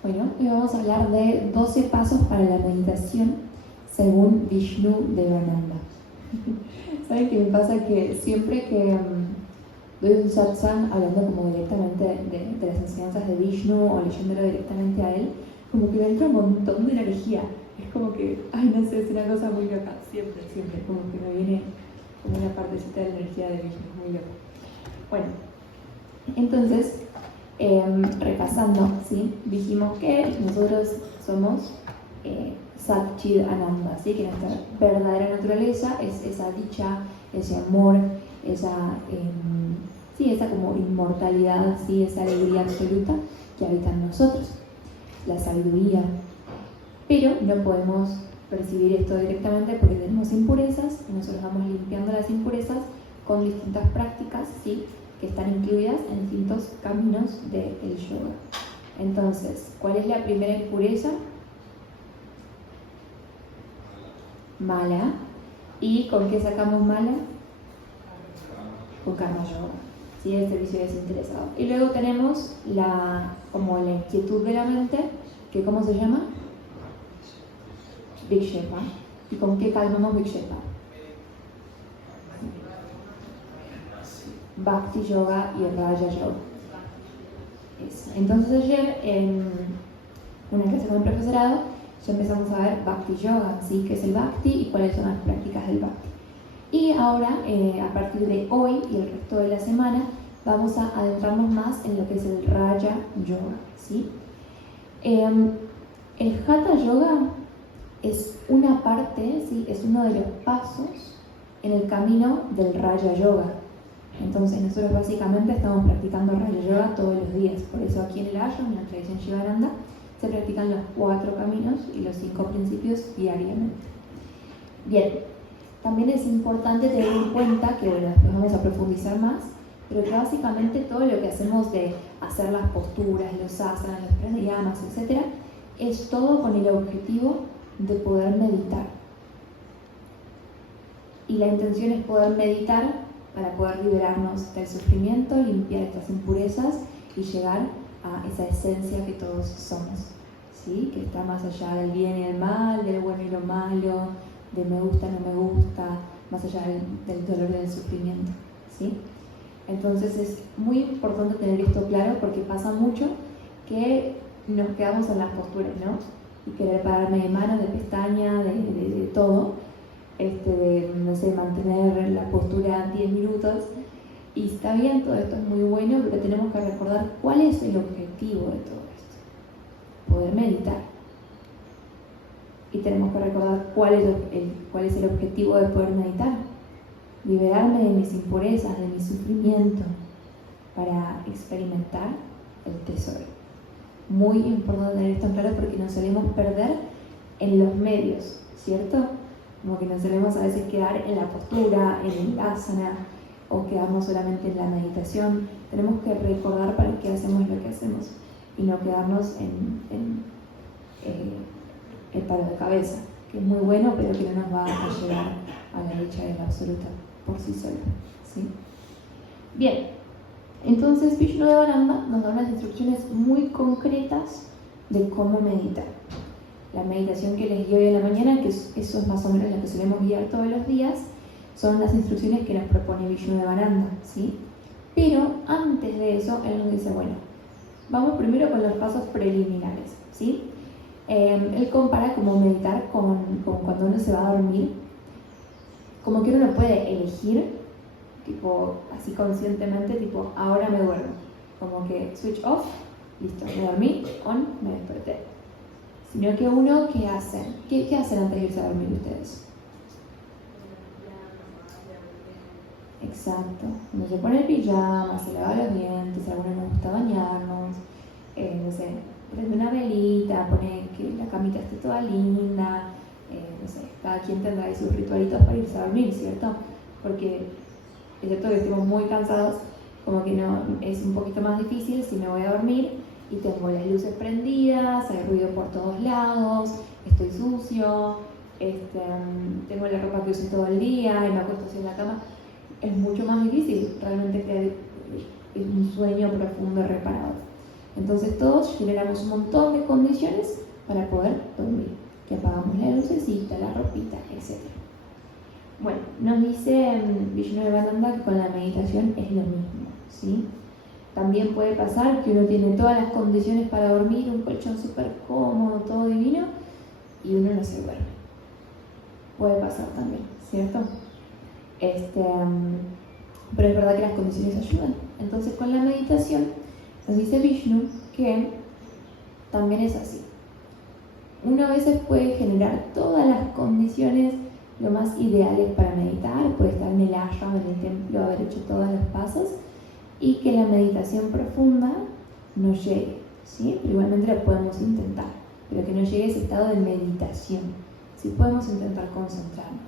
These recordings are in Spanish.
Bueno, hoy vamos a hablar de 12 pasos para la meditación según Vishnu Devananda. ¿Saben qué me pasa? Que siempre que doy un satsang hablando como directamente de las enseñanzas de Vishnu o leyéndolo directamente a él, como que me entra un montón de energía. Es como que, ay, no sé, es una cosa muy loca. Siempre, como que me viene como una partecita de energía de Vishnu, muy loca. Bueno, entonces, repasando, ¿sí? Dijimos que nosotros somos Satchid Ananda, ¿sí? Que nuestra verdadera naturaleza es esa dicha, ese amor, esa como inmortalidad, ¿sí? Esa alegría absoluta que habita en nosotros, la sabiduría. Pero no podemos percibir esto directamente porque tenemos impurezas y nosotros vamos limpiando las impurezas con distintas prácticas, ¿sí? Que están incluidas en distintos caminos del yoga. Entonces, ¿cuál es la primera impureza? Mala. ¿Y con qué sacamos mala? Con karma yoga. ¿Sí? El servicio desinteresado. Y luego tenemos la inquietud de la mente, que ¿cómo se llama? Vikshepa. ¿Y con qué calmamos Vikshepa? Bhakti Yoga y Raja Yoga. Entonces ayer en una clase con el profesorado ya empezamos a ver Bhakti Yoga, ¿sí? ¿Qué es el Bhakti y cuáles son las prácticas del Bhakti? Y ahora, a partir de hoy y el resto de la semana, vamos a adentrarnos más en lo que es el Raja Yoga, ¿sí? El Hatha Yoga es una parte, ¿sí? Es uno de los pasos en el camino del Raja Yoga. Entonces nosotros básicamente estamos practicando Raja Yoga todos los días. Por eso aquí en el ashram, en la tradición Shivananda, se practican los 4 caminos y los 5 principios diariamente. Bien, también es importante tener en cuenta que, bueno, después vamos a profundizar más, pero que básicamente todo lo que hacemos de hacer las posturas, los asanas, los pranayamas, etc., es todo con el objetivo de poder meditar. Y la intención es poder meditar para poder liberarnos del sufrimiento, limpiar estas impurezas y llegar a esa esencia que todos somos, ¿sí? Que está más allá del bien y el mal, del bueno y lo malo, de me gusta, no me gusta, más allá del dolor y del sufrimiento, ¿sí? Entonces es muy importante tener esto claro porque pasa mucho que nos quedamos en las posturas, ¿no? Y querer pararme de manos, de pestaña, de todo. No sé, mantener la postura 10 minutos. Y está bien, todo esto es muy bueno, pero tenemos que recordar cuál es el objetivo de todo esto. Poder meditar. Y tenemos que recordar cuál es el objetivo de poder meditar. Liberarme de mis impurezas, de mi sufrimiento, para experimentar el tesoro. Muy importante tener esto en claro porque nos solemos perder en los medios, ¿cierto? Como que nos solemos a veces quedar en la postura, en el asana, o quedarnos solamente en la meditación. Tenemos que recordar para qué hacemos lo que hacemos y no quedarnos en el palo de cabeza, que es muy bueno, pero que no nos va a llevar a la dicha de la absoluta por sí sola, ¿sí? Bien, entonces Vishnu Devananda nos da unas instrucciones muy concretas de cómo meditar. La meditación que les di hoy en la mañana, que eso es más o menos lo que solemos guiar todos los días, son las instrucciones que nos propone Vishnu Devananda, ¿sí? Pero antes de eso, él nos dice, bueno, vamos primero con los pasos preliminares, ¿sí? Él compara como meditar con cuando uno se va a dormir, como que uno no puede elegir, tipo, así conscientemente, tipo, ahora me duermo, como que switch off, listo, me dormí, on, me desperté. Sino que uno, ¿qué hacen? ¿Qué hacen antes de irse a dormir ustedes? Exacto. Uno se pone el pijama, se lava los dientes, a algunos nos gusta bañarnos, no sé, prende una velita, pone que la camita esté toda linda, no sé, cada quien tendrá ahí sus ritualitos para irse a dormir, ¿cierto? Porque es cierto que estemos muy cansados, como que no, es un poquito más difícil si me voy a dormir y tengo las luces prendidas, hay ruido por todos lados, estoy sucio, tengo la ropa que uso todo el día y me acuesto así en la cama. Es mucho más difícil realmente crear un sueño profundo reparador. Entonces todos generamos un montón de condiciones para poder dormir, que apagamos la lucecita, la ropita, etc. Bueno, nos dice Vishnudevananda que con la meditación es lo mismo, ¿sí? También puede pasar que uno tiene todas las condiciones para dormir, un colchón súper cómodo, todo divino, y uno no se duerme. Puede pasar también, ¿cierto? Pero es verdad que las condiciones ayudan. Entonces con la meditación nos dice Vishnu que también es así. Uno a veces puede generar todas las condiciones lo más ideales para meditar, puede estar en el ashram, en el templo, haber hecho todos los pasos, y que la meditación profunda no llegue, ¿sí? Pero igualmente lo podemos intentar, pero que no llegue a ese estado de meditación. Sí podemos intentar concentrarnos.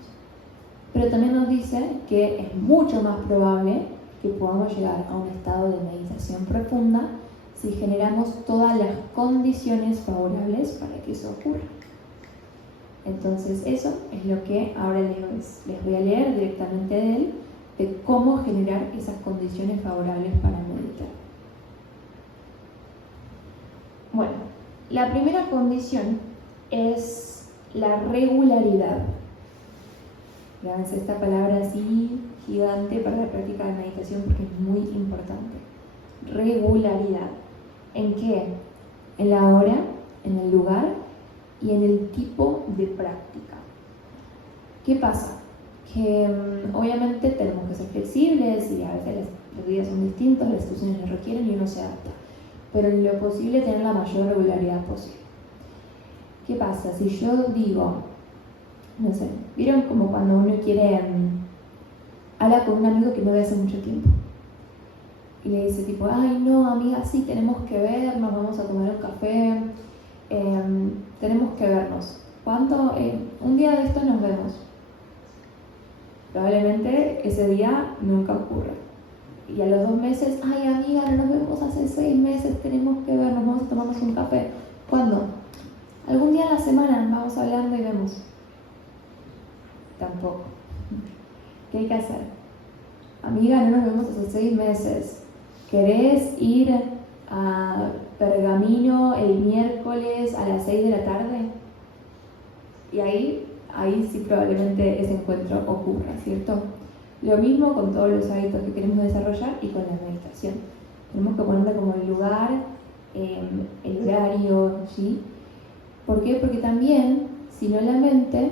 Pero también nos dice que es mucho más probable que podamos llegar a un estado de meditación profunda si generamos todas las condiciones favorables para que eso ocurra. Entonces eso es lo que ahora les voy a leer directamente de él, de cómo generar esas condiciones favorables para meditar. Bueno, la primera condición es la regularidad. Grábense esta palabra así gigante para la práctica de meditación porque es muy importante. Regularidad. ¿En qué? En la hora, en el lugar y en el tipo de práctica. ¿Qué pasa? Que obviamente tenemos que ser flexibles y a veces los días son distintos, las situaciones lo requieren y uno se adapta. Pero en lo posible tener la mayor regularidad posible. ¿Qué pasa? Si yo digo, no sé, ¿vieron como cuando uno quiere hablar con un amigo que no ve hace mucho tiempo? Y le dice tipo, ay no amiga, sí, tenemos que vernos, vamos a tomar un café, tenemos que vernos. ¿Cuándo? Un día de esto nos vemos. Probablemente ese día nunca ocurra. Y a los 2 meses, ay amiga, no nos vemos hace 6 meses, tenemos que vernos, vamos a tomarnos un café. ¿Cuándo? Algún día en la semana vamos hablando y vemos. Tampoco. ¿Qué hay que hacer? Amiga, no nos vemos hace 6 meses. ¿Querés ir a Pergamino el miércoles a las 6 de la tarde? Y ahí sí probablemente ese encuentro ocurra, ¿cierto? Lo mismo con todos los hábitos que queremos desarrollar y con la meditación. Tenemos que ponerle como el lugar, el horario, ¿sí? ¿Por qué? Porque también, si no, la mente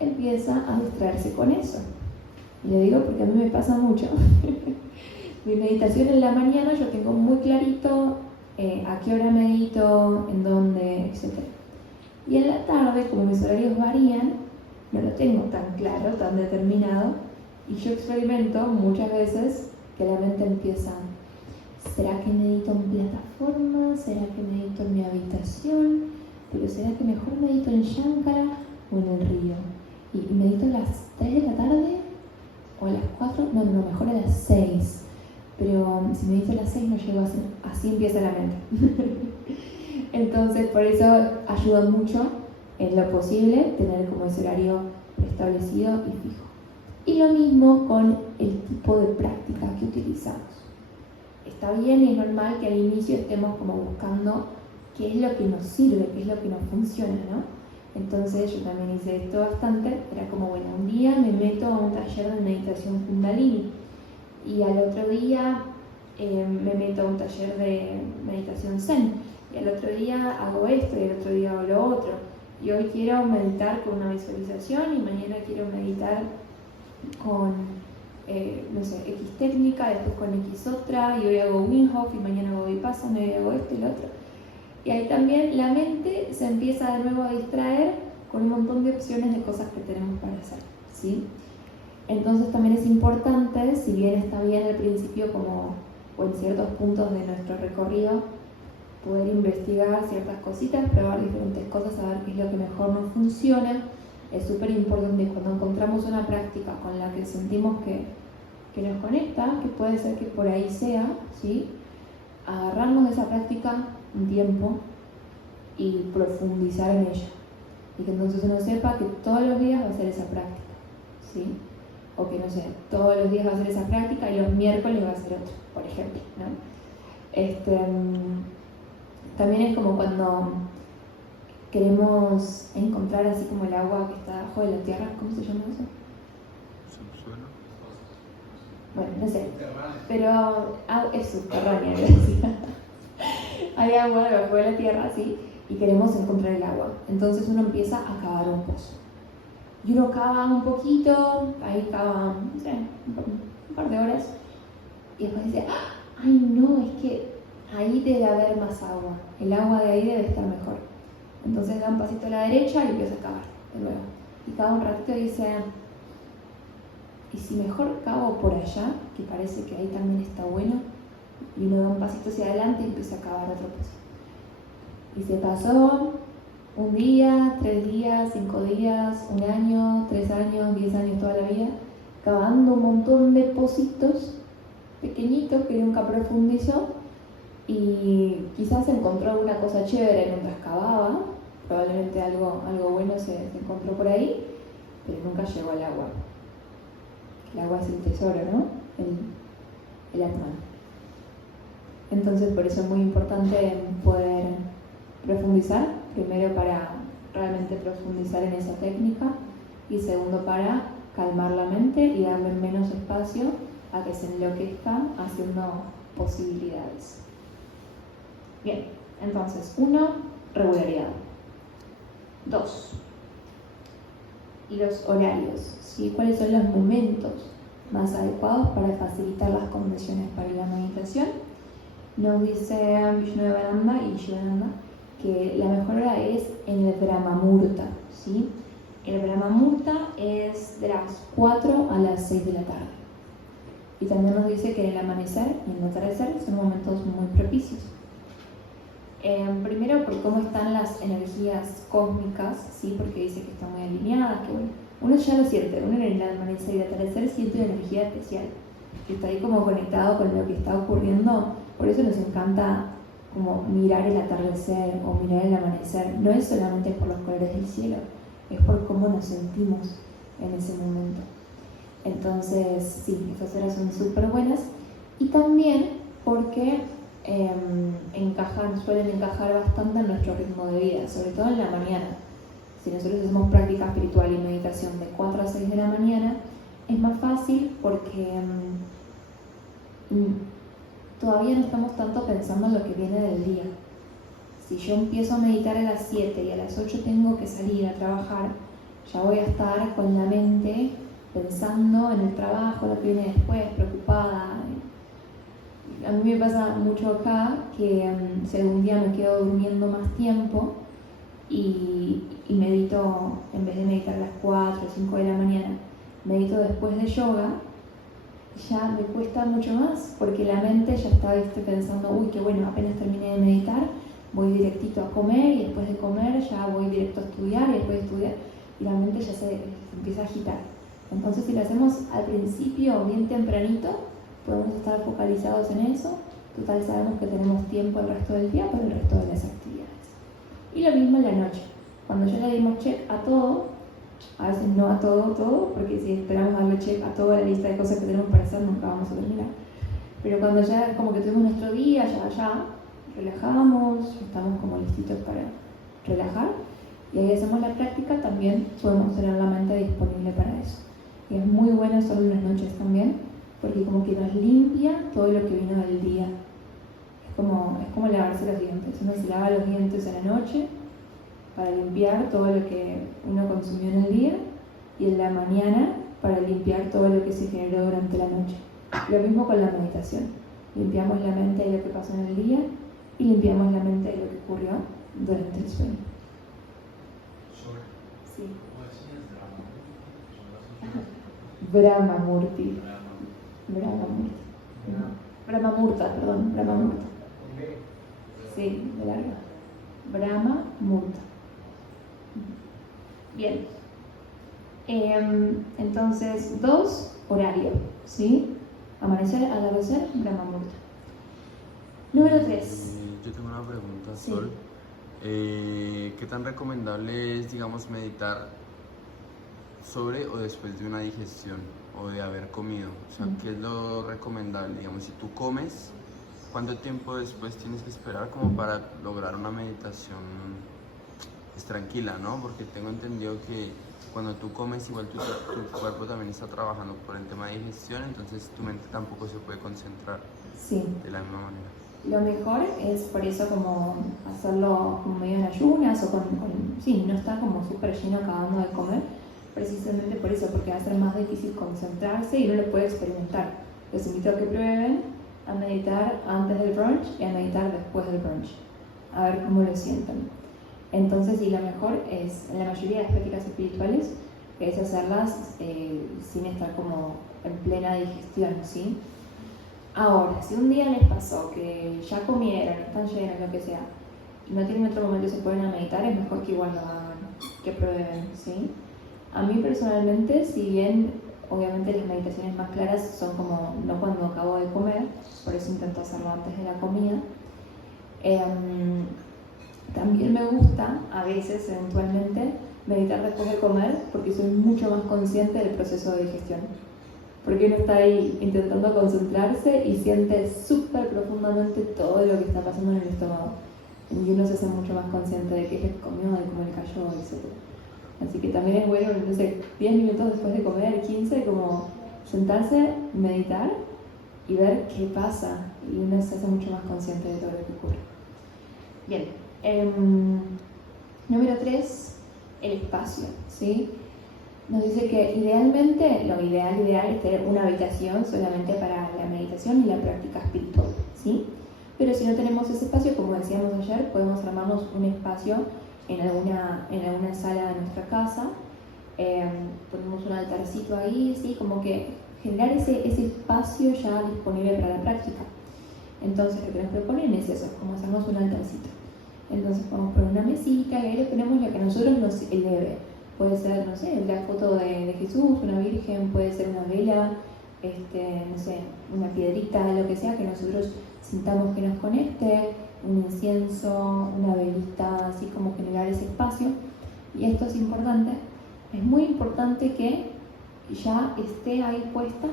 empieza a distraerse con eso. Y le digo porque a mí me pasa mucho. Mi meditación en la mañana yo tengo muy clarito a qué hora medito, en dónde, etc. Y en la tarde, como mis horarios varían, no lo tengo tan claro, tan determinado, y yo experimento muchas veces que la mente empieza, ¿será que medito en plataforma? ¿Será que medito en mi habitación? ¿Pero será que mejor medito en Shankara o en el río? ¿Y medito a las 3 de la tarde? ¿O a las 4? No, mejor a las 6. Pero si medito a las 6 no llego a hacer. Así empieza la mente. Entonces, por eso ayuda mucho, en lo posible, tener como ese horario establecido y fijo. Y lo mismo con el tipo de práctica que utilizamos. Está bien y es normal que al inicio estemos como buscando qué es lo que nos sirve, qué es lo que nos funciona, ¿no? Entonces yo también hice esto bastante, era como, bueno, un día me meto a un taller de meditación Kundalini y al otro día me meto a un taller de meditación Zen y al otro día hago esto y al otro día hago lo otro. Y hoy quiero meditar con una visualización y mañana quiero meditar con, no sé, X técnica, después con X otra, y hoy hago Wim Hof y mañana hago Vipassana y hoy hago esto y lo otro. Y ahí también la mente se empieza de nuevo a distraer con un montón de opciones de cosas que tenemos para hacer, ¿sí? Entonces también es importante, si bien está bien al principio como o en ciertos puntos de nuestro recorrido, poder investigar ciertas cositas, probar diferentes cosas, saber qué es lo que mejor nos funciona. Es súper importante cuando encontramos una práctica con la que sentimos que nos conecta, que puede ser que por ahí sea, ¿sí? Agarrarnos de esa práctica un tiempo y profundizar en ella. Y que entonces uno sepa que todos los días va a hacer esa práctica, ¿sí? O que no sé, todos los días va a hacer esa práctica y los miércoles va a hacer otro, por ejemplo, ¿no? También es como cuando queremos encontrar así como el agua que está debajo de la tierra, ¿cómo se llama eso? Subsuelo. Bueno, no sé, pero es subterránea, decía. Hay agua debajo de la tierra, sí, y queremos encontrar el agua. Entonces uno empieza a cavar un pozo. Y uno cava un poquito, ahí cava, no sé, un par de horas, y después dice, ay no, es que ahí debe haber más agua, el agua de ahí debe estar mejor. Entonces da un pasito a la derecha y empieza a cavar de nuevo. Y cada un ratito dice, ¿y si mejor cavo por allá, que parece que ahí también está bueno? Y uno da un pasito hacia adelante y empieza a cavar otro pozo. Y se pasó un día, 3 días, 5 días, 1 año, 3 años, 10 años, toda la vida, cavando un montón de pocitos pequeñitos que nunca profundizó, y quizás encontró una cosa chévere mientras cavaba, probablemente algo bueno se encontró por ahí, pero nunca llegó al agua. El agua es el tesoro, ¿no? El Atman. Entonces por eso es muy importante poder profundizar, primero para realmente profundizar en esa técnica, y segundo para calmar la mente y darle menos espacio a que se enloquezca haciendo posibilidades. Bien, entonces 1, regularidad. 2, los horarios, ¿sí? ¿Cuáles son los momentos más adecuados para facilitar las condiciones para la meditación? Nos dice Vishnudevananda y Shivananda que la mejor hora es en el Brahma Muhurta, ¿sí? El Brahma Muhurta es de las 4 a las 6 de la tarde. Y también nos dice que el amanecer y el atardecer son momentos muy propicios. Primero por cómo están las energías cósmicas, ¿sí? Porque dice que están muy alineadas, que bueno, uno ya lo siente, uno en el amanecer y el atardecer siente una energía especial, que está ahí como conectado con lo que está ocurriendo. Por eso nos encanta como mirar el atardecer o mirar el amanecer. No es solamente por los colores del cielo, es por cómo nos sentimos en ese momento. Entonces, sí, estas horas son súper buenas. Y también porque suelen encajar bastante en nuestro ritmo de vida, sobre todo en la mañana. Si nosotros hacemos práctica espiritual y meditación de 4 a 6 de la mañana, es más fácil porque todavía no estamos tanto pensando en lo que viene del día. Si yo empiezo a meditar a las 7 y a las 8 tengo que salir a trabajar, ya voy a estar con la mente pensando en el trabajo, lo que viene después, preocupada. A mí me pasa mucho acá que si algún día me quedo durmiendo más tiempo y medito, en vez de meditar a las 4 o 5 de la mañana, medito después de yoga, ya me cuesta mucho más, porque la mente ya está pensando, uy, qué bueno, apenas terminé de meditar, voy directito a comer, y después de comer ya voy directo a estudiar, y después de estudiar, y la mente ya se empieza a agitar. Entonces, si lo hacemos al principio, bien tempranito, podemos estar focalizados en eso. Total, sabemos que tenemos tiempo el resto del día para el resto de las actividades. Y lo mismo en la noche. Cuando ya le dimos check a todo, a veces no a todo, porque si esperamos darle check a toda la lista de cosas que tenemos para hacer, nunca vamos a terminar. Pero cuando ya como que tuvimos nuestro día, ya relajamos, estamos como listitos para relajar, y ahí hacemos la práctica, también podemos tener la mente disponible para eso. Y es muy bueno solo en las noches también, porque como que nos limpia todo lo que vino del día. Es como lavarse los dientes. Uno se lava los dientes a la noche para limpiar todo lo que uno consumió en el día, y en la mañana para limpiar todo lo que se generó durante la noche. Lo mismo con la meditación. Limpiamos la mente de lo que pasó en el día y limpiamos la mente de lo que ocurrió durante el sueño. Sí. Brahma Murti. Brahma Murta. Sí, de larga. Brahma Murta. Bien. Entonces, 2, horario, ¿sí? Amanecer, atardecer, Brahma Murta. Número 3. Yo tengo una pregunta, Sí. Sol. ¿Qué tan recomendable es, digamos, meditar sobre o después de una digestión o de haber comido? O sea, ¿qué es lo recomendable? Digamos, si tú comes, ¿cuánto tiempo después tienes que esperar como para lograr una meditación tranquila, ¿no? Porque tengo entendido que cuando tú comes igual tu cuerpo también está trabajando por el tema de digestión, entonces tu mente tampoco se puede concentrar de la misma manera. Lo mejor es por eso como hacerlo como medio en ayunas o sí, no estar como súper lleno acabando de comer, precisamente por eso, porque va a ser más difícil concentrarse y no lo puede experimentar. Los invito a que prueben a meditar antes del brunch y a meditar después del brunch, a ver cómo lo sienten. Entonces, y lo mejor es, en la mayoría de las prácticas espirituales, es hacerlas sin estar como en plena digestión, ¿sí? Ahora, si un día les pasó que ya comieron, están llenos, lo que sea, y no tienen otro momento y se pueden a meditar, es mejor que igual lo hagan, que prueben, ¿sí? A mí personalmente, si bien obviamente las meditaciones más claras son como no cuando acabo de comer, por eso intento hacerlo antes de la comida, también me gusta, a veces, eventualmente, meditar después de comer porque soy mucho más consciente del proceso de digestión. Porque uno está ahí intentando concentrarse y siente súper profundamente todo lo que está pasando en el estómago. Y uno se hace mucho más consciente de qué es lo que comió, de cómo le cayó, etc. Así que también es bueno, no sé, 10 minutos después de comer, 15, como sentarse, meditar y ver qué pasa. Y uno se hace mucho más consciente de todo lo que ocurre. Bien. Número 3, el espacio, ¿sí? Nos dice que idealmente, lo ideal es tener una habitación solamente para la meditación y la práctica espiritual, ¿sí? Pero si no tenemos ese espacio, como decíamos ayer, podemos armarnos un espacio en alguna sala de nuestra casa, ponemos un altarcito ahí, ¿sí? Como que generar ese espacio ya disponible para la práctica. Entonces lo que nos proponen es eso, como hacernos un altarcito. Entonces podemos poner una mesita y ahí le ponemos lo que a nosotros nos eleve. Puede ser, no sé, la foto de Jesús, una virgen, puede ser una vela, no sé, una piedrita, lo que sea que nosotros sintamos que nos conecte, un incienso, una velita, así como generar ese espacio. Y esto es importante, es muy importante que ya esté ahí puesta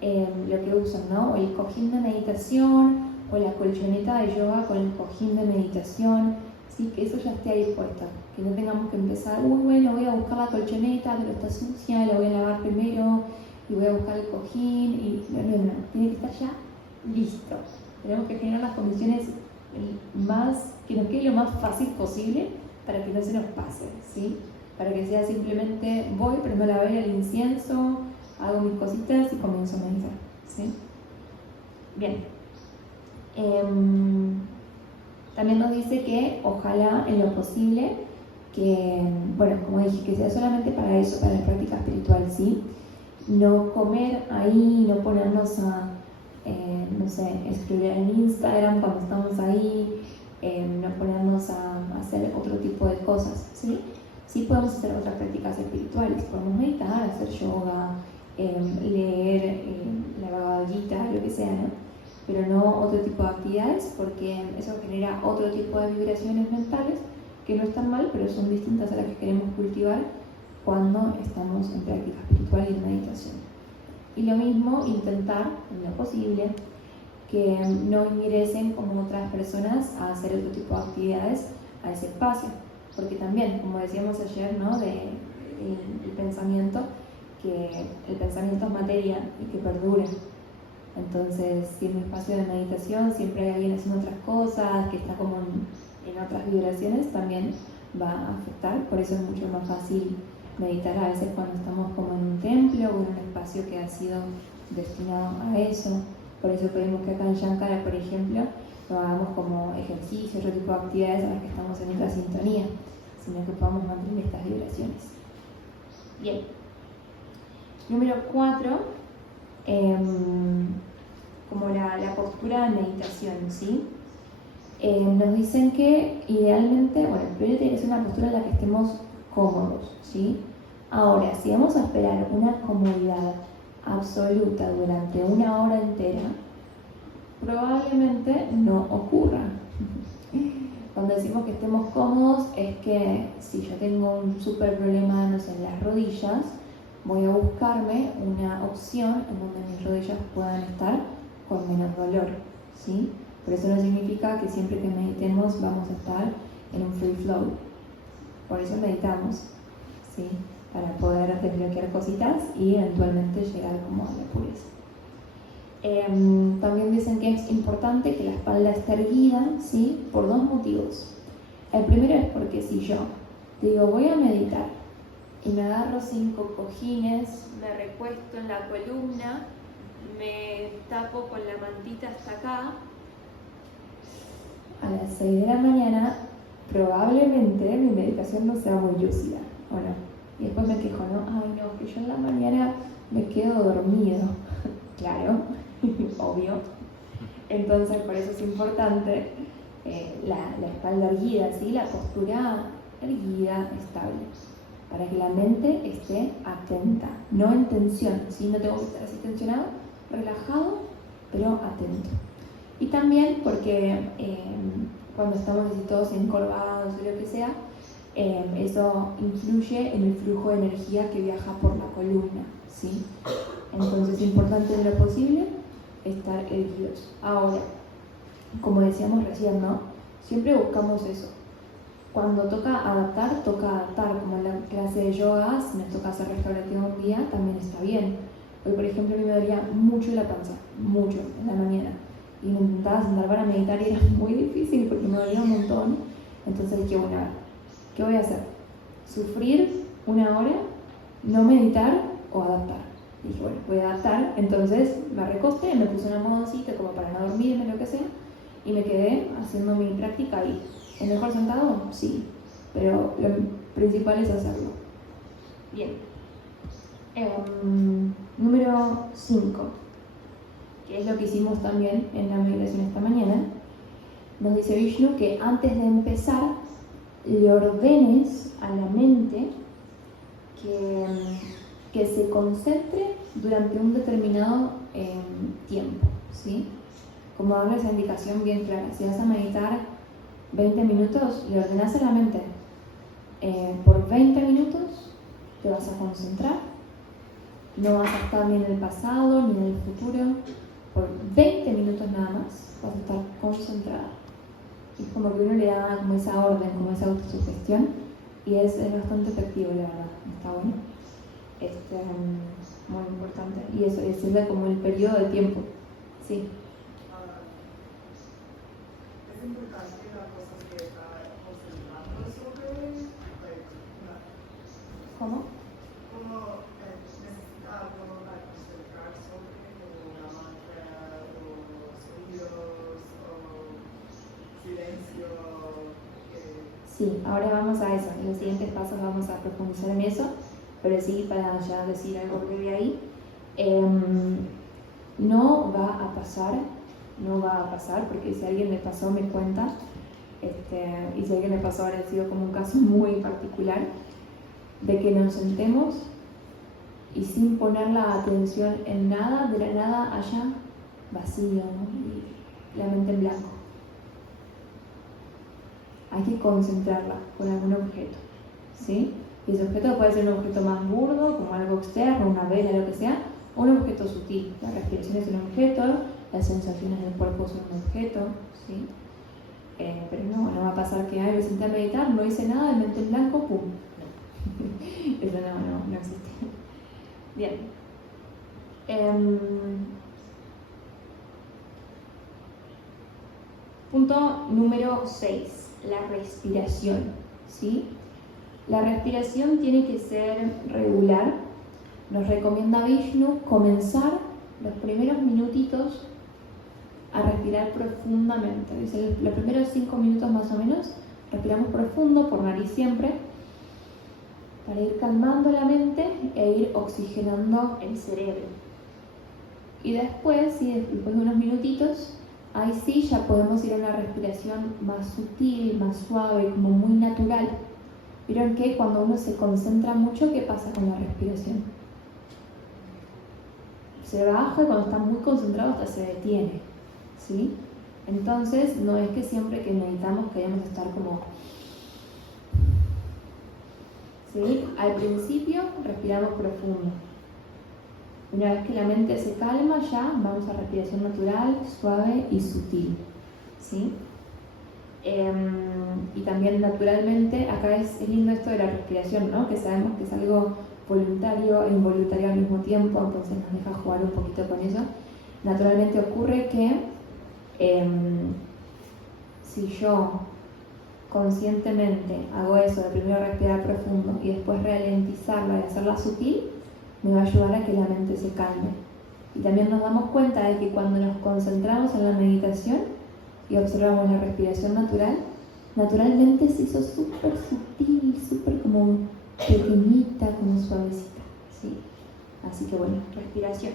lo que usan, ¿no? O el cojín de meditación, o la colchoneta de yoga con el cojín de meditación, ¿sí? Que eso ya esté ahí puesta, que no tengamos que empezar, bueno, voy a buscar la colchoneta, pero está sucia, la voy a lavar primero, y voy a buscar el cojín, y no, tiene que estar ya listo. Tenemos que generar las condiciones que nos quede lo más fácil posible para que no se nos pase, ¿sí? Para que sea simplemente voy, prendo la vela, el incienso, hago mis cositas y comienzo a meditar, ¿sí? Bien. También nos dice que ojalá en lo posible que, bueno, como dije, que sea solamente para eso, para la práctica espiritual, ¿sí? No comer ahí, no ponernos a, no sé, escribir en Instagram cuando estamos ahí, no ponernos a hacer otro tipo de cosas, ¿sí? Sí podemos hacer otras prácticas espirituales, podemos meditar, hacer yoga, leer la Bhagavad Gita, lo que sea, ¿no? Pero no otro tipo de actividades, porque eso genera otro tipo de vibraciones mentales que no están mal, pero son distintas a las que queremos cultivar cuando estamos en práctica espiritual y en meditación. Y lo mismo, intentar, en lo posible, que no ingresen como otras personas a hacer otro tipo de actividades a ese espacio, porque también, como decíamos ayer, ¿no? El pensamiento, que el pensamiento es materia y que perdura. Entonces, si en mi espacio de meditación siempre hay alguien haciendo otras cosas, que está como en otras vibraciones, también va a afectar. Por eso es mucho más fácil meditar a veces cuando estamos como en un templo o en un espacio que ha sido destinado a eso. Por eso pedimos que acá en Shankara, por ejemplo, no hagamos como ejercicio, otro tipo de actividades a las que estamos en otra sintonía, sino que podamos mantener estas vibraciones. Bien. Número 4. Como la postura de meditación, ¿sí? Nos dicen que idealmente, bueno, primero tiene que ser una postura en la que estemos cómodos, ¿sí? Ahora, si vamos a esperar una comodidad absoluta durante una hora entera, probablemente no ocurra. Cuando decimos que estemos cómodos es que si yo tengo un súper problema, no sé, en las rodillas, voy a buscarme una opción en donde mis rodillas puedan estar con menos dolor, ¿sí? Pero eso no significa que siempre que meditemos vamos a estar en un free flow. Por eso meditamos, ¿sí? Para poder desbloquear cositas y eventualmente llegar como a la pureza. También dicen que es importante que la espalda esté erguida, ¿sí? Por dos motivos. El primero es porque si yo digo voy a meditar y me agarro 5 cojines, me recuesto en la columna, me tapo con la mantita hasta acá, a las 6 de la mañana probablemente mi meditación no sea muy lúcida, ¿o no? Y después me quejo, ¿no? Ay, no, que yo en la mañana me quedo dormido. Claro, obvio. Entonces, por eso es importante la espalda erguida, ¿sí? La postura erguida, estable, para que la mente esté atenta, no en tensión, ¿sí? No tengo que estar así tensionado, relajado, pero atento. Y también porque cuando estamos así todos encorvados o lo que sea, eso influye en el flujo de energía que viaja por la columna, ¿sí? Entonces es importante en lo posible estar erguidos. Ahora, como decíamos recién, ¿no? Siempre buscamos eso. Cuando toca adaptar, como en la clase de yoga, si me toca hacer restauración un día, también está bien. Hoy, por ejemplo, a mí me dolía mucho la panza, mucho, en la mañana. Y me intentaba sentar para meditar y era muy difícil porque me dolía un montón. Entonces dije, bueno, a ver, ¿qué voy a hacer? ¿Sufrir 1 hora? ¿No meditar o adaptar? Y dije, bueno, voy a adaptar. Entonces me recosté, me puse una almohadcita como para no dormirme, lo que sea, y me quedé haciendo mi práctica ahí. ¿Es mejor sentado? Sí, pero lo principal es hacerlo. Bien. Número 5, que es lo que hicimos también en la meditación esta mañana. Nos dice Vishnu que antes de empezar le ordenes a la mente que se concentre durante un determinado tiempo, ¿sí? Como darle esa indicación bien clara. Si vas a meditar 20 minutos, le ordenas a la mente, por 20 minutos te vas a concentrar, no vas a estar ni en el pasado ni en el futuro, por 20 minutos nada más vas a estar concentrada. Es como que uno le da como esa orden, como esa autosugestión, y es bastante efectivo, la verdad, está bueno. Muy importante. Y eso es como el periodo de tiempo. Sí. Es importante la cosa que está concentrando sobre ¿Cómo? como necesita como para concentrar sobre como una mantra o sonidos o silencio. Sí, ahora vamos a eso. En los siguientes pasos vamos a profundizar en eso, pero sí, para ya decir algo breve ahí, no va a pasar, porque si a alguien le pasó me cuenta, y si a alguien le pasó habrá sido como un caso muy particular, de que nos sentemos y sin poner la atención en nada, de la nada haya vacío, ¿no? Y la mente en blanco. Hay que concentrarla con algún objeto, ¿sí? Y ese objeto puede ser un objeto más burdo, como algo externo, una vela, lo que sea, o un objeto sutil. La respiración es un objeto, las sensaciones del cuerpo son un objeto, ¿sí? Pero no va a pasar que me senté a meditar, no hice nada, de mente en blanco, ¡pum! No. Eso no existe. Bien. Punto número 6, la respiración, ¿sí? La respiración tiene que ser regular. Nos recomienda Vishnu comenzar los primeros minutitos a respirar profundamente. Dice, los primeros 5 minutos más o menos, respiramos profundo, por nariz siempre, para ir calmando la mente e ir oxigenando el cerebro. Y después, ¿sí? Después de unos minutitos, ahí sí ya podemos ir a una respiración más sutil, más suave, como muy natural. ¿Vieron que cuando uno se concentra mucho, qué pasa con la respiración? Se baja y cuando está muy concentrado hasta se detiene, ¿sí? Entonces, no es que siempre que meditamos queremos estar como... ¿sí? Al principio respiramos profundo. Una vez que la mente se calma, ya vamos a respiración natural, suave y sutil, ¿sí? Y también naturalmente, acá es lindo esto de la respiración, ¿no? Que sabemos que es algo voluntario e involuntario al mismo tiempo, entonces nos deja jugar un poquito con eso. Naturalmente ocurre que si yo conscientemente hago eso de primero respirar profundo y después ralentizarla y hacerla sutil, me va a ayudar a que la mente se calme. Y también nos damos cuenta de que cuando nos concentramos en la meditación y observamos la respiración natural, naturalmente se hizo súper sutil, súper como pequeñita, como suavecita, ¿sí? Así que bueno, respiración.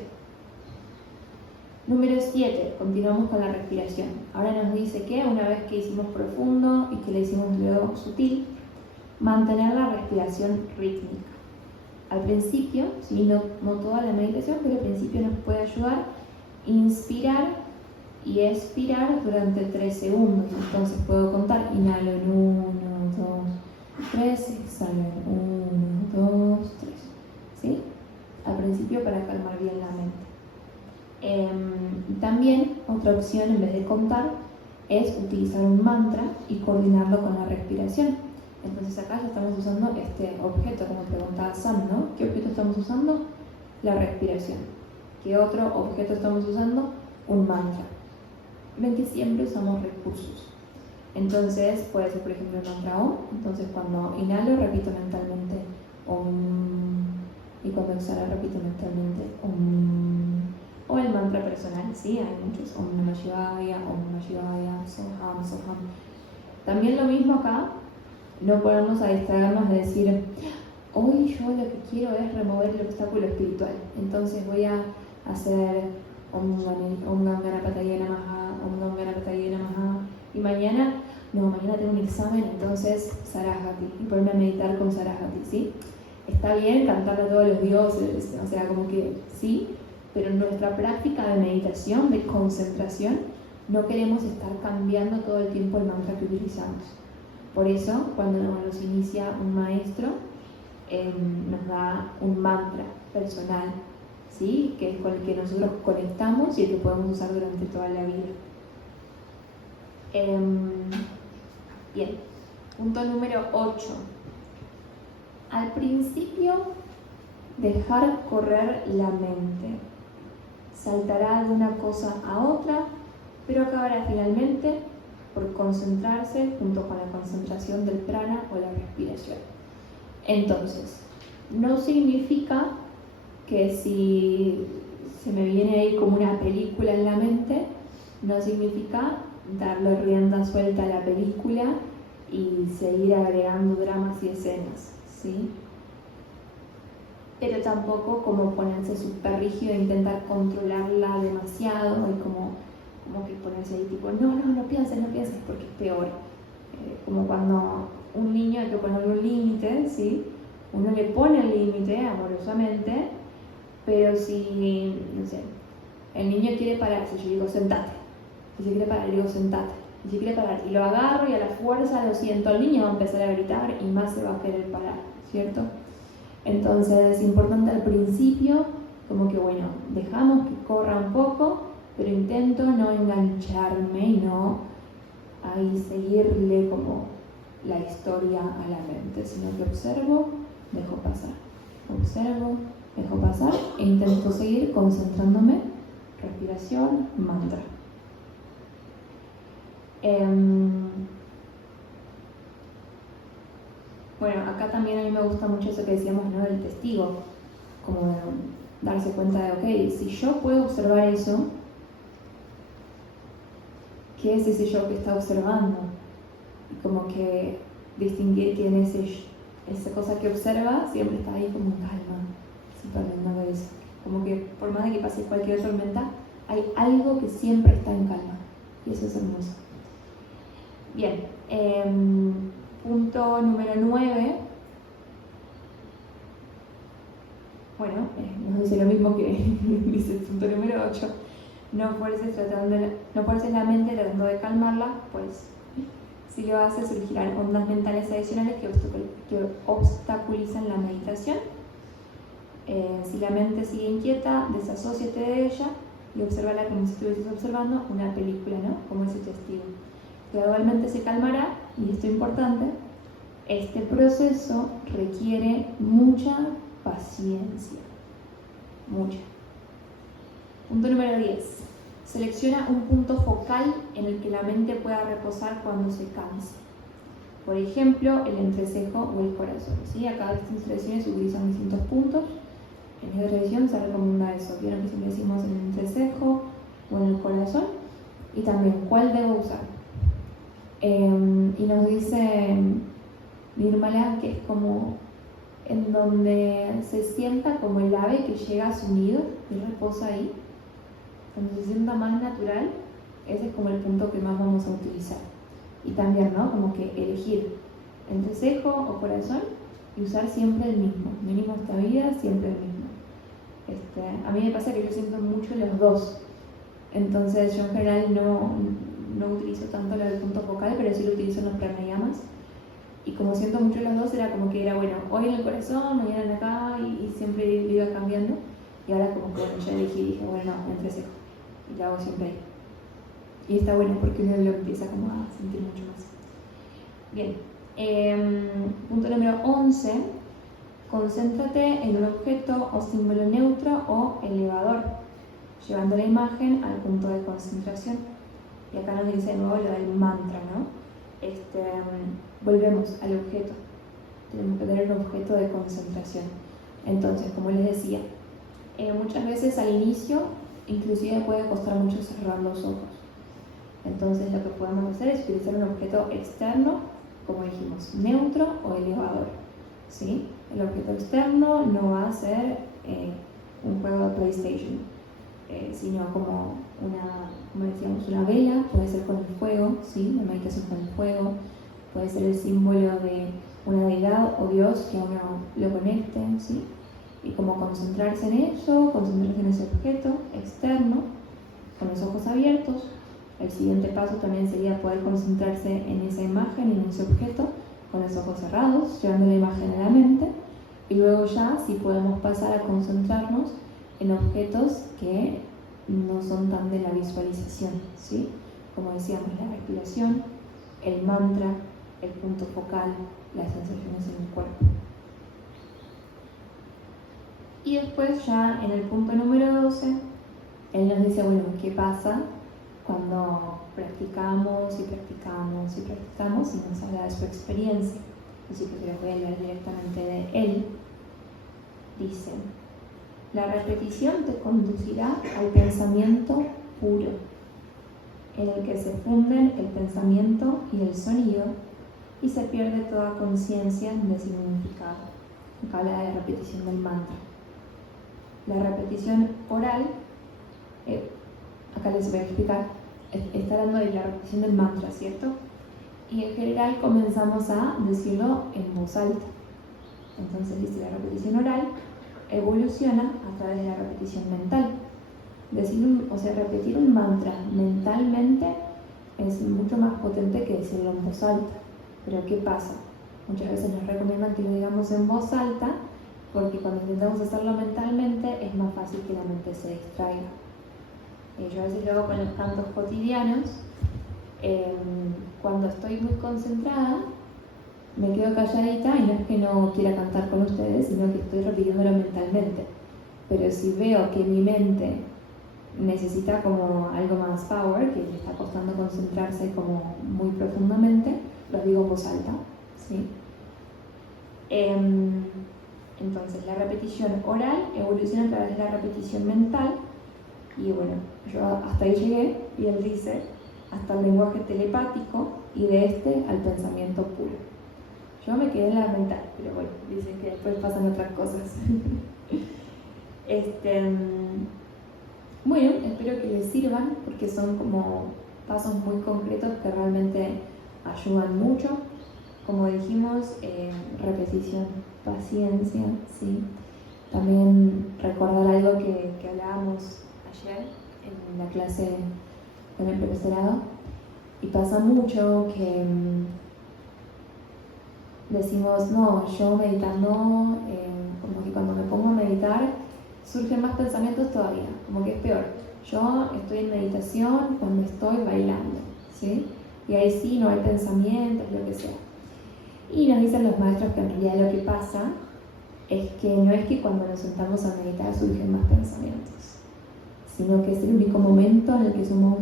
Número 7, continuamos con la respiración. Ahora nos dice que una vez que hicimos profundo y que le hicimos luego sutil, mantener la respiración rítmica. Al principio, ¿sí? no toda la meditación, pero al principio nos puede ayudar inspirar y expirar durante 3 segundos. Entonces puedo contar, inhalo en 1, 2, 3, exhalo en 1, 2, 3. ¿Sí? Al principio para calmar bien la mente. También otra opción en vez de contar es utilizar un mantra y coordinarlo con la respiración. Entonces acá ya estamos usando este objeto, como preguntaba Sam, ¿no? ¿Qué objeto estamos usando? La respiración. ¿Qué otro objeto estamos usando? Un mantra. Ven que siempre usamos recursos. Entonces puede ser por ejemplo el mantra OM. Entonces cuando inhalo repito mentalmente OM y cuando exhalo repito mentalmente OM. O el mantra personal, sí, hay muchos, Om Namah Shivaya, Om Namah Shivaya, Soham, Soham. También lo mismo acá, no ponernos a distraernos de decir, hoy yo lo que quiero es remover el obstáculo espiritual, entonces voy a hacer Om Gam Ganapataye Namaha, Om Gam Ganapataye Namaha, y mañana tengo un examen, entonces Sarasvati, y ponerme a meditar con Sarasvati, ¿sí? Está bien cantarle a todos los dioses, o sea, como que sí, pero en nuestra práctica de meditación, de concentración, no queremos estar cambiando todo el tiempo el mantra que utilizamos. Por eso, cuando nos inicia un maestro, nos da un mantra personal, ¿sí? Que es con el que nosotros conectamos y el que podemos usar durante toda la vida. Bien, punto número 8. Al principio, dejar correr la mente. Saltará de una cosa a otra, pero acabará finalmente por concentrarse junto con la concentración del prana o la respiración. Entonces, no significa que si se me viene ahí como una película en la mente, no significa darle rienda suelta a la película y seguir agregando dramas y escenas, ¿sí? Pero tampoco como ponerse súper rígido e intentar controlarla demasiado y como que ponerse ahí tipo, no pienses, porque es peor. Como cuando un niño hay que ponerle un límite, ¿sí? Uno le pone el límite amorosamente, pero si, no sé, el niño quiere pararse, yo digo sentate. Si se quiere parar, digo sentate. Si se quiere parar y lo agarro y a la fuerza lo siento, el niño va a empezar a gritar y más se va a querer parar, ¿cierto? Entonces es importante al principio, como que bueno, dejamos que corra un poco, pero intento no engancharme y no ahí seguirle como la historia a la mente, sino que observo, dejo pasar, e intento seguir concentrándome, respiración, mantra. Bueno, acá también a mí me gusta mucho eso que decíamos, ¿no? Del testigo, como darse cuenta de, ok, si yo puedo observar eso, ¿qué es ese yo que está observando? Y como que distinguir quién es esa cosa que observa, siempre está ahí como en calma, sintiendo eso. Como que por más de que pase cualquier tormenta, hay algo que siempre está en calma, y eso es hermoso. Bien, punto número 9. Bueno, nos dice lo mismo que dice el punto número 8. No fuerces la mente tratando de calmarla, pues si lo haces surgirán ondas mentales adicionales que obstaculizan la meditación. Si la mente sigue inquieta, desasóciate de ella y obsérvala como si estuvieses observando una película, ¿no? Como ese testigo. Gradualmente se calmará, y esto es importante, este proceso requiere mucha paciencia. Mucha. Punto número 10. Selecciona un punto focal en el que la mente pueda reposar cuando se canse. Por ejemplo, el entrecejo o el corazón. ¿Sí? Acá estas tradiciones utilizan distintos puntos. En esta tradición se recomienda eso. Vieron que siempre decimos en el entrecejo o en el corazón. Y también, ¿cuál debo usar? Y nos dice Nirmala que es como en donde se sienta como el ave que llega a su nido y reposa ahí. Cuando se sienta más natural, ese es como el punto que más vamos a utilizar. Y también, ¿no? Como que elegir entrecejo o corazón y usar siempre el mismo. Mínimo esta vida, siempre el mismo. A mí me pasa que yo siento mucho los dos. Entonces yo en general no utilizo tanto lo del punto focal, pero sí lo utilizo en los pranayamas. Y como siento mucho los dos, era como que era bueno, hoy en el corazón, mañana en acá, y siempre lo iba cambiando. Y ahora como que bueno, ya elegí y dije, bueno, no, entrecejo. Y lo hago siempre ahí. Y está bueno porque uno lo empieza como a sentir mucho más. Bien, punto número 11. Concéntrate en un objeto o símbolo neutro o elevador, llevando la imagen al punto de concentración. Y acá nos dice de nuevo lo del mantra, ¿no? Volvemos al objeto. Tenemos que tener un objeto de concentración. Entonces, como les decía, muchas veces al inicio inclusive puede costar mucho cerrar los ojos. Entonces lo que podemos hacer es utilizar un objeto externo, como dijimos, neutro o elevador, ¿sí? El objeto externo no va a ser un juego de PlayStation, sino como decíamos, una vela, puede ser con el fuego, ¿sí? La meditación con el fuego, puede ser el símbolo de una deidad o Dios que a uno lo conecte, ¿sí? Y como concentrarse en eso, concentrarse en ese objeto externo, con los ojos abiertos. El siguiente paso también sería poder concentrarse en esa imagen y en ese objeto con los ojos cerrados, llevando la imagen a la mente. Y luego ya sí podemos pasar a concentrarnos en objetos que no son tan de la visualización, ¿sí? Como decíamos, la respiración, el mantra, el punto focal, las sensaciones en el cuerpo. Y después ya en el punto número 12, él nos dice, bueno, ¿qué pasa cuando practicamos y practicamos y practicamos y nos habla de su experiencia? Así que se lo voy a leer directamente de él. Dice, la repetición te conducirá al pensamiento puro, en el que se funden el pensamiento y el sonido y se pierde toda conciencia de significado. Acá habla de la repetición del mantra. La repetición oral, acá les voy a explicar, está hablando de la repetición del mantra, ¿cierto? Y en general comenzamos a decirlo en voz alta. Entonces dice, la repetición oral evoluciona a través de la repetición mental. Repetir un mantra mentalmente es mucho más potente que decirlo en voz alta. Pero ¿qué pasa? Muchas veces nos recomiendan que lo digamos en voz alta, porque cuando intentamos hacerlo mentalmente es más fácil que la mente se distraiga. Yo a veces lo hago con los cantos cotidianos. Cuando estoy muy concentrada, me quedo calladita y no es que no quiera cantar con ustedes, sino que estoy repitiéndolo mentalmente. Pero si veo que mi mente necesita como algo más power, que le está costando concentrarse como muy profundamente, lo digo en voz alta, ¿sí? Entonces, la repetición oral evoluciona a través de la repetición mental. Y bueno, yo hasta ahí llegué, y él dice, hasta el lenguaje telepático y de este al pensamiento puro. Yo me quedé en la mental, pero bueno, dicen que después pasan otras cosas. Bueno, espero que les sirvan, porque son como pasos muy concretos que realmente ayudan mucho. Como dijimos, repetición, paciencia, ¿sí? También recordar algo que hablábamos ayer en la clase con el profesorado, y pasa mucho que decimos, no, yo meditar no, como que cuando me pongo a meditar surgen más pensamientos todavía, como que es peor. Yo estoy en meditación cuando estoy bailando, ¿sí? Y ahí sí no hay pensamientos, lo que sea. Y nos dicen los maestros que en realidad lo que pasa es que no es que cuando nos sentamos a meditar surgen más pensamientos, sino que es el único momento en el que somos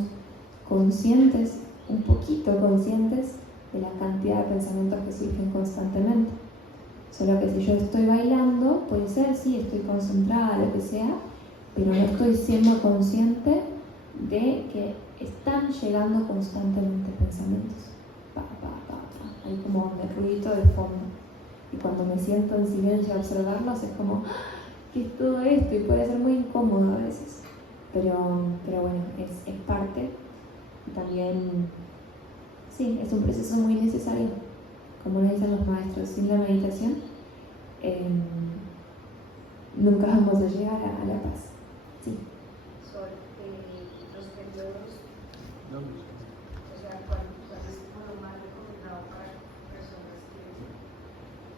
conscientes, un poquito conscientes, de la cantidad de pensamientos que surgen constantemente. Solo que si yo estoy bailando, puede ser, sí, estoy concentrada, lo que sea, pero no estoy siendo consciente de que están llegando constantemente pensamientos. Hay como un ruidito de fondo. Y cuando me siento en silencio a observarlos, es como, ¿qué es todo esto? Y puede ser muy incómodo a veces. Pero bueno, es parte. Y también, sí, es un proceso muy necesario. Como nos dicen los maestros, sin la meditación, nunca vamos a llegar a la paz. Sí. Son los periodos, No, o sea, cuál es como lo más recomendado para personas que,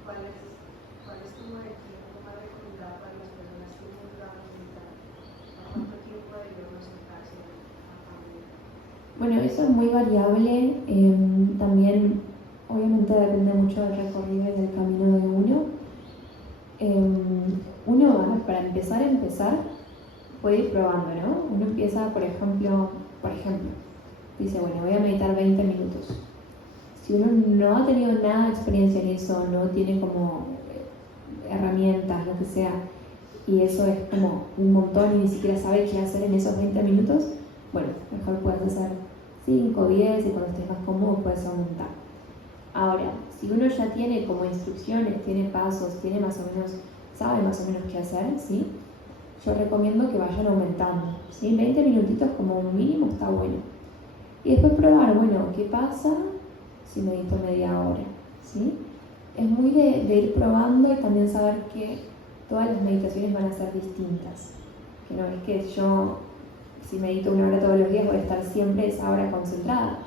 cuál es como el tiempo más recomendado para las personas que nunca van a meditar? ¿A cuánto tiempo deberíamos sentarse a meditar? Bueno, eso es muy variable. También, obviamente, depende mucho del recorrido y del camino de uno. Uno, para empezar, puede ir probando, ¿no? Uno empieza, por ejemplo, dice, bueno, voy a meditar 20 minutos. Si uno no ha tenido nada de experiencia en eso, no tiene como herramientas, lo que sea, y eso es como un montón y ni siquiera sabe qué hacer en esos 20 minutos, bueno, mejor puedes hacer 5, 10 y cuando estés más cómodo puedes aumentar. Ahora, si uno ya tiene como instrucciones, tiene pasos, tiene más o menos, sabe más o menos qué hacer, ¿sí? Yo recomiendo que vayan aumentando, ¿sí? 20 minutitos como un mínimo está bueno. Y después probar, bueno, ¿qué pasa si medito media hora? ¿Sí? Es muy de ir probando y también saber que todas las meditaciones van a ser distintas. Que no es que yo, si medito 1 hora todos los días, voy a estar siempre esa hora concentrada.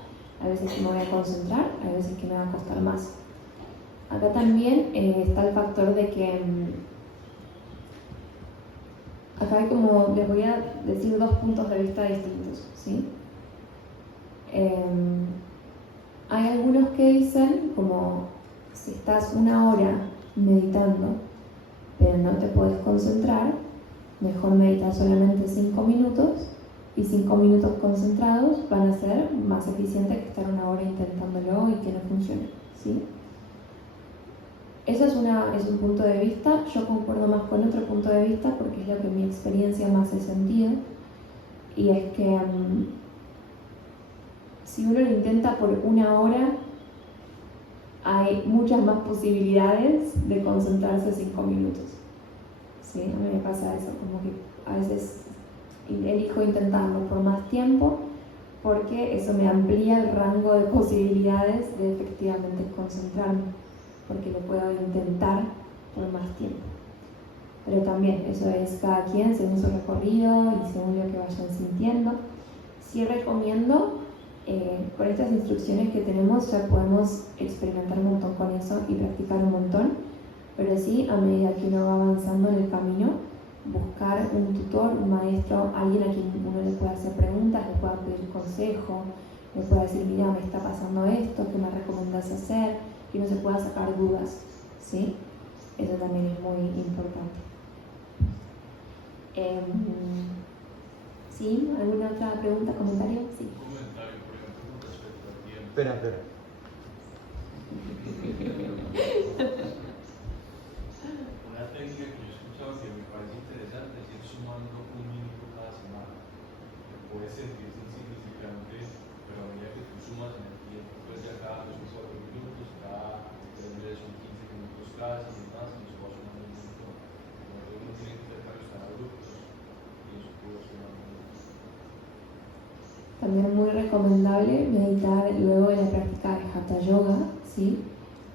A veces que me voy a concentrar, a veces que me va a costar más. Acá también está el factor de que acá hay como, les voy a decir 2 puntos de vista distintos, ¿sí? Hay algunos que dicen, como si estás 1 hora meditando, pero no te puedes concentrar, mejor meditar solamente 5 minutos, y 5 minutos concentrados van a ser más eficientes que estar 1 hora intentándolo y que no funcione, ¿sí? Eso es un punto de vista. Yo concuerdo más con otro punto de vista porque es lo que en mi experiencia más hace sentido, y es que si uno lo intenta por 1 hora, hay muchas más posibilidades de concentrarse 5 minutos. ¿Sí? A mí me pasa eso, como que a veces elijo intentarlo por más tiempo porque eso me amplía el rango de posibilidades de efectivamente concentrarme, porque lo puedo intentar por más tiempo. Pero también eso es cada quien según su recorrido y según lo que vayan sintiendo. Sí recomiendo, con estas instrucciones que tenemos ya podemos experimentar un montón con eso y practicar un montón, pero sí, a medida que uno va avanzando en el camino, buscar un tutor, un maestro, alguien a quien uno le pueda hacer preguntas, le pueda pedir consejo, le pueda decir, mira, me está pasando esto, ¿qué me recomendás hacer? Que uno se pueda sacar dudas, ¿sí? Eso también es muy importante. ¿Sí? ¿Alguna otra pregunta, comentario? Sí. Comentario, por ejemplo, con respecto al tiempo. Espera. Una técnica que yo he escuchado que me parece interesante es ir sumando 1 minuto cada semana. Que puede sentirse insignificante, pero a medida que tú sumas en el tiempo, pues ya cada 4 minutos, cada 3 meses son 15 minutos cada, y más, y eso va sumando un montón. Como que uno tiene que intentar estar a grupos, y eso puede sumar un montón. También muy recomendable meditar luego de la práctica de Hatha Yoga, ¿sí?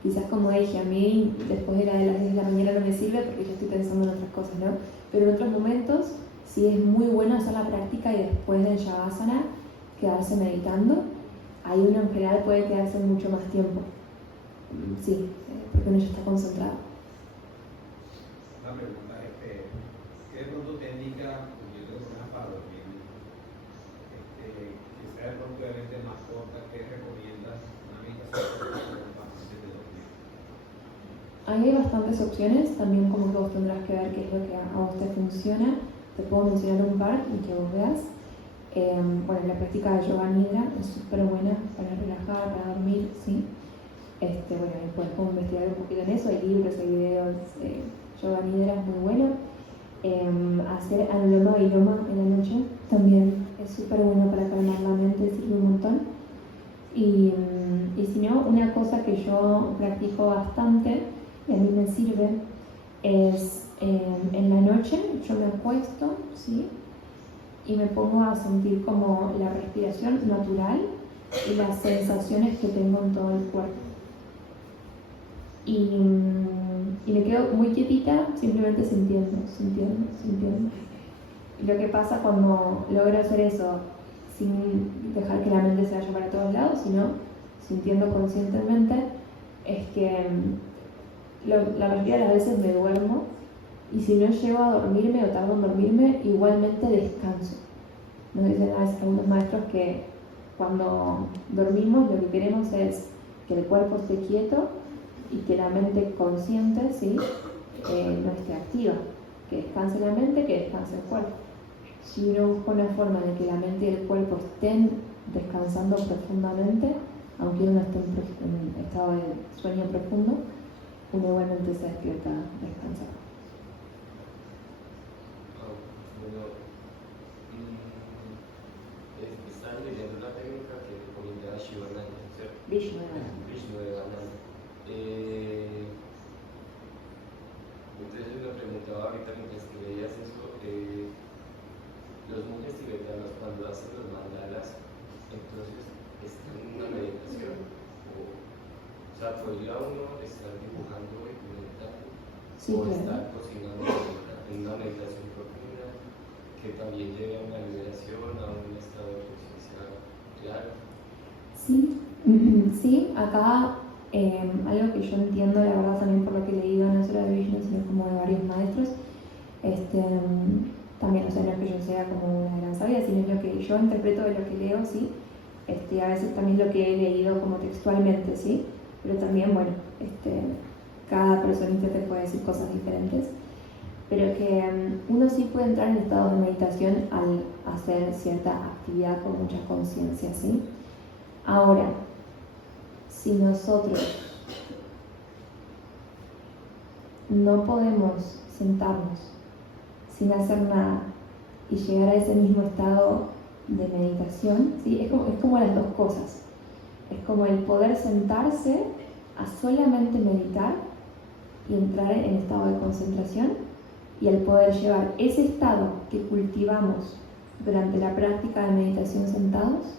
Quizás como dije, a mí después de las 10 de la mañana no me sirve porque yo estoy pensando en otras cosas, ¿no? Pero en otros momentos sí es muy bueno hacer la práctica y después del Shavasana quedarse meditando. Ahí uno en general puede quedarse mucho más tiempo, sí, porque uno ya está concentrado. Una pregunta, ¿qué de pronto te técnica, yo tengo problemas para dormir, que sea de pronto obviamente más corta, ¿qué recomiendas? Una meditación antes de dormir. Ahí hay bastantes opciones, también como que vos tendrás que ver qué es lo que a vos te funciona. Te puedo mencionar un par y que vos veas. Bueno, la práctica de yoga nidra es súper buena para relajar, para dormir, ¿sí? Bueno, ahí puedes como investigar un poquito en eso, hay libros, hay videos. Yoga nidra es muy bueno. Hacer anuloma viloma en la noche también es súper bueno para calmar la mente, sirve un montón. Y si no, una cosa que yo practico bastante y a mí me sirve es en la noche yo me acuesto, ¿sí? Y me pongo a sentir como la respiración natural y las sensaciones que tengo en todo el cuerpo. Y me quedo muy quietita, simplemente sintiendo. Y lo que pasa cuando logro hacer eso sin dejar que la mente se vaya para todos lados, sino sintiendo conscientemente, es que la mayoría de las veces me duermo, y si no llego a dormirme o tardo en dormirme, igualmente descanso. Nos dicen a veces algunos maestros que cuando dormimos lo que queremos es que el cuerpo esté quieto y que la mente consciente, ¿sí? No esté activa. Que descanse la mente, que descanse el cuerpo. Si uno busca una forma de que la mente y el cuerpo estén descansando profundamente, aunque uno esté en estado de sueño profundo, uno igualmente se despierta descansado. Bueno, están leyendo una técnica que recomienda Shivananda, ¿cierto? Vishnudevananda. Entonces yo me preguntaba ahorita mientras que leías eso, los monjes tibetanos cuando hacen los mandalas, entonces están en una meditación, o sea, podría uno estar dibujando y meditando, Sí, o claro. estar cocinando en una meditación profunda que también lleve a una liberación, a un estado de conciencia real. Sí, sí, acá algo que yo entiendo, la verdad también por lo que he leído, no solo de Vishnu, sino como de varios maestros, también, o sea, no es que yo sea como una gran sabia, sino lo que yo interpreto de lo que leo, sí, a veces también lo que he leído como textualmente, sí, pero también, bueno, cada personita te puede decir cosas diferentes, pero que uno sí puede entrar en estado de meditación al hacer cierta actividad con mucha conciencia, ¿sí? Ahora, si nosotros no podemos sentarnos sin hacer nada y llegar a ese mismo estado de meditación, ¿sí? Es como las dos cosas. Es como el poder sentarse a solamente meditar y entrar en estado de concentración, y el poder llevar ese estado que cultivamos durante la práctica de meditación sentados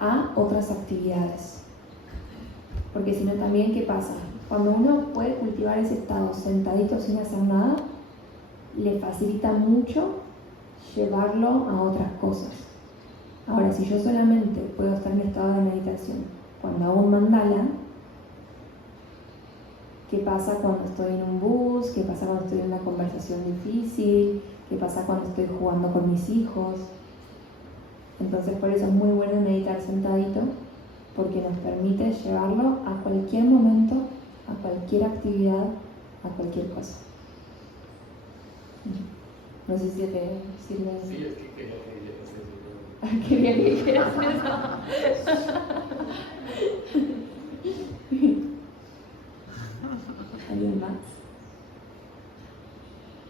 a otras actividades. Porque si no, también, ¿qué pasa? Cuando uno puede cultivar ese estado sentadito sin hacer nada, le facilita mucho llevarlo a otras cosas. Ahora, si yo solamente puedo estar en estado de meditación cuando hago un mandala, ¿qué pasa cuando estoy en un bus? ¿Qué pasa cuando estoy en una conversación difícil? ¿Qué pasa cuando estoy jugando con mis hijos? Entonces, por eso es muy bueno meditar sentadito, porque nos permite llevarlo a cualquier momento, a cualquier actividad, a cualquier cosa. No sé si te sirve. Sí, es que quería que dijeras eso. Qué bien que quieras eso. ¿Alguien más?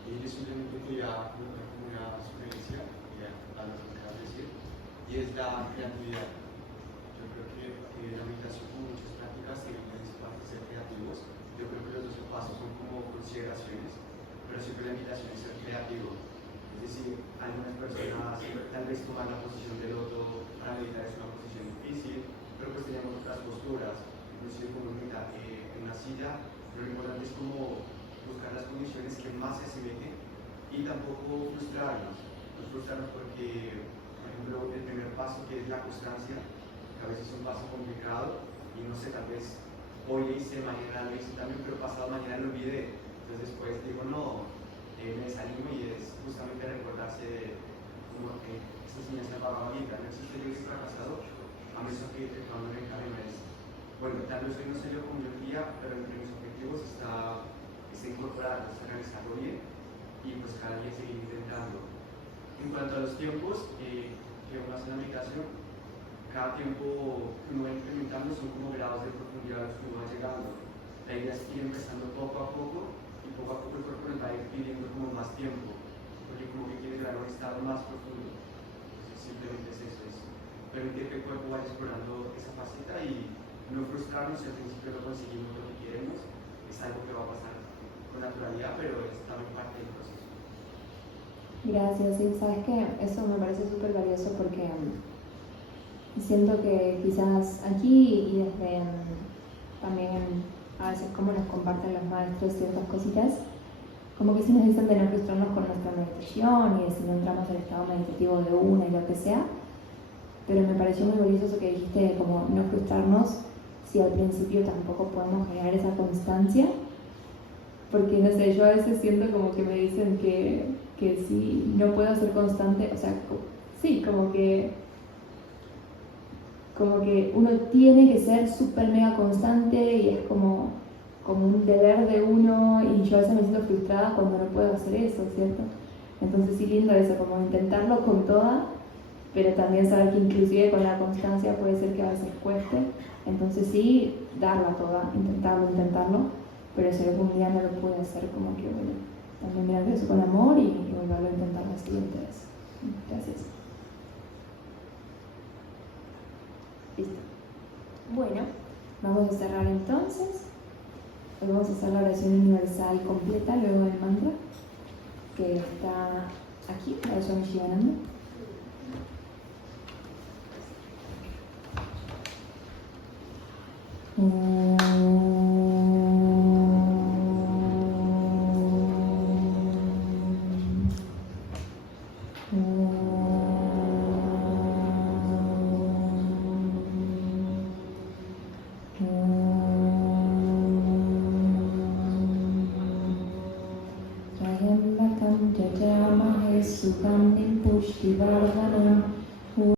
Y yo simplemente quería colocar como una sugerencia, a lo que acabas de decir, y es la creatividad. Yo creo que la meditación, como muchas prácticas, tiene un espacio de ser creativos. Yo creo que los dos pasos son como consideraciones, pero siempre la invitación es ser creativo. Es decir, algunas personas tal vez tomar la posición del loto para meditar es una posición difícil, pero pues tenemos otras posturas, inclusive como meditar en una silla. Lo importante es como buscar las condiciones que más se asemejen y tampoco frustrarnos. No frustrarnos porque, por ejemplo, el primer paso, que es la constancia, que a veces es un paso complicado y no sé, tal vez hoy le hice, mañana lo hice también, pero pasado mañana lo olvidé. Entonces después digo, no, me desanimo y es justamente recordarse de como que esa enseñanza Bhagavad Gita, no existe yo que fracasado, a menos que cuando me encamino es, bueno, tal vez hoy no sé yo como yo quería, pero entre mis objetivos está incorporarlo, está realizarlo bien y pues cada día seguir intentando. En cuanto a los tiempos que uno hace en la meditación, cada tiempo que uno va implementando son como grados de profundidad a los que uno va llegando. La idea es ir empezando poco a poco y poco a poco el cuerpo nos va a ir pidiendo como más tiempo, porque como que quiere llegar a un estado más profundo. Entonces simplemente es eso, es permitir que el cuerpo vaya explorando esa faceta y no frustrarnos si al principio no conseguimos lo que queremos. Es algo que va a pasar con naturalidad, pero es también parte del proceso. Gracias, sí, sabes que eso me parece súper valioso porque siento que quizás aquí y desde también a veces como nos comparten los maestros ciertas cositas, como que sí nos dicen de no frustrarnos con nuestra meditación y de si no entramos al estado meditativo de una y lo que sea, pero me pareció muy valioso eso que dijiste de como no frustrarnos si al principio tampoco podemos generar esa constancia, porque no sé, yo a veces siento como que me dicen que si no puedo ser constante, o sea, sí, como que uno tiene que ser súper mega constante y es como un deber de uno y yo a veces me siento frustrada cuando no puedo hacer eso, ¿cierto? Entonces sí, lindo eso, como intentarlo con toda, pero también saber que inclusive con la constancia puede ser que a veces cueste, entonces sí, darla toda, intentarlo, pero si algún día no lo pude hacer, como que bueno, también mirar eso con amor y volverlo a intentar la siguiente vez. Gracias. Listo. Bueno, vamos a cerrar entonces. Hoy vamos a hacer la oración universal completa, luego del mantra, que está aquí, la oración Shivananda. Trayambakam jajamahe sugandhim pushtivardhanam